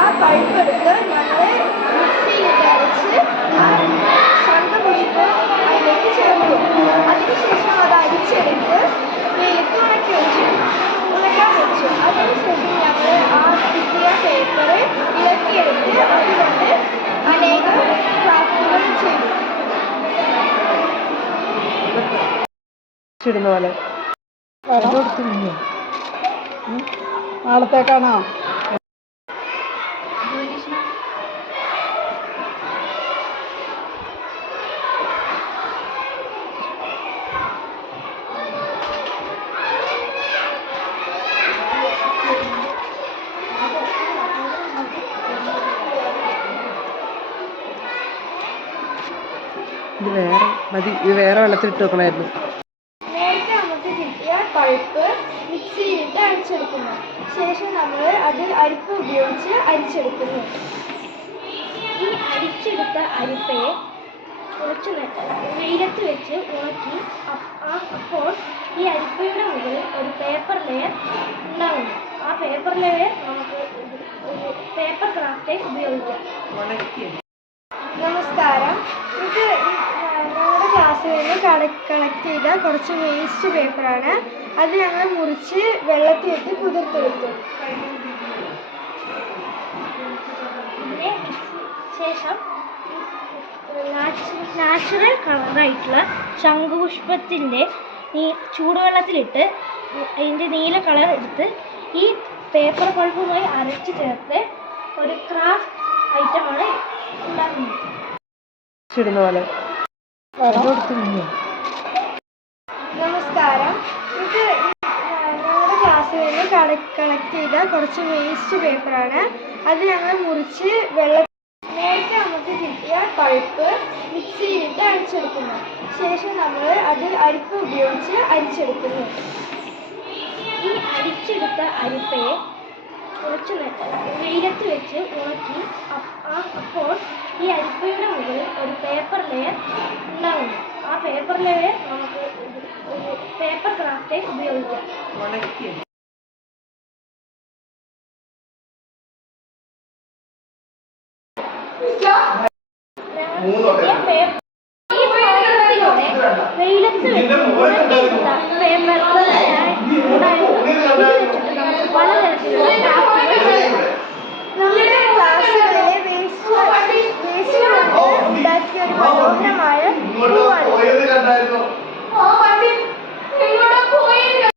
ആ പഴുപ്പെടുത്ത് ഞങ്ങൾ മിക്സിയിലിട്ട് അരച്ച് ആ ശംഖുപുഷ്പം അതിലേക്ക് ചേർക്കും. അതിനുശേഷം അത് അരിച്ചെടുത്ത് വെയിലത്ത് ഉണക്കാൻ വെച്ചു. അതിനുശേഷം ഞങ്ങൾ ആ കിട്ടിയ പേപ്പർ ഇളക്കിയെടുത്ത് അതുകൊണ്ട് അനേകം ക്രാഫ്റ്റുകൾ ചെയ്തു. നാളത്തേക്കാണോ? ഇത് വേറെ വെള്ളത്തിലിട്ട് വെക്കണമായിരുന്നു. നേരത്തെ നമുക്ക് കിട്ടിയ പഴുപ്പ് മിക്സിയിലിട്ട് അരിച്ചെടുക്കുന്നു. ശേഷം നമ്മൾ അത് അരിപ്പ് ഉപയോഗിച്ച് അരിച്ചെടുക്കുന്നു. ഈ അരിച്ചെടുത്ത അരിപ്പയെ കുറച്ച് വെയിലത്ത് വെച്ച് ഉണക്കി അപ്പോൾ ഈ അരിപ്പയുടെ മുകളിൽ ഒരു പേപ്പർ ലെയർ ഉണ്ടാകുന്നു. ആ പേപ്പർ ലെയർ നമുക്ക് ഒരു പേപ്പർ ക്രാഫ്റ്റ് ഉപയോഗിക്കാം. നമസ്കാരം. ഇത് ഞങ്ങളുടെ ക്ലാസ്സിൽ നിന്ന് കളക്ട് ചെയ്ത കുറച്ച് വേസ്റ്റ് പേപ്പറാണ്. അത് ഞങ്ങൾ മുറിച്ച് വെള്ളത്തിലിട്ട് കുതിർത്തെടുത്തു. ഇതിന് ശേഷം നാച്ചുറൽ കളറായിട്ടുള്ള ശംഖുപുഷ്പത്തിൻ്റെ ചൂടുവെള്ളത്തിലിട്ട് അതിൻ്റെ നീല കളർ എടുത്ത് ഈ പേപ്പർ പൾപ്പുമായി അരച്ച് ചേർത്ത് ഒരു ക്രാഫ്റ്റ് ഐറ്റമാണ് ഉണ്ടാക്കുന്നത്. നമസ്കാരം. ഇത് ഞങ്ങളുടെ ക്ലാസ്സിൽ നിന്ന് കളക്ട് ചെയ്ത കുറച്ച് വേസ്റ്റ് പേപ്പറാണ്. അത് ഞങ്ങൾ മുറിച്ച് നേരത്തെ നമുക്ക് കിട്ടിയ പഴുപ്പ് മിക്സിയിലിട്ട് അരിച്ചെടുക്കുന്നു. ശേഷം നമ്മൾ അത് അരിപ്പ് ഉപയോഗിച്ച് അരിച്ചെടുക്കുന്നു. ഈ അരിച്ചെടുത്ത അരിപ്പയെ കുറച്ച് വെയിലത്ത് വെച്ച് ഉണക്കി അപ്പോൾ ഈ അരിപ്പയുടെ മുകളിൽ ഒരു പേപ്പർ ലെയർ ഉണ്ടാകുന്നു. ആ പേപ്പർ ലെയർ നമുക്ക് ഒരു പേപ്പർ ക്രാഫ്റ്റ് ഉപയോഗിക്കാം. വെയിലത്ത് വെച്ച് ഉണക്കിയെടുത്ത പേപ്പർ പലതരത്തിലുള്ള ക്രാഫ്റ്റുകൾ നമ്മുടെ ക്ലാസ്സുകളിലെ വേസ്റ്റ് ഉണ്ടാക്കിയ ഒരു മനോഹരമായ പൂവാണ്.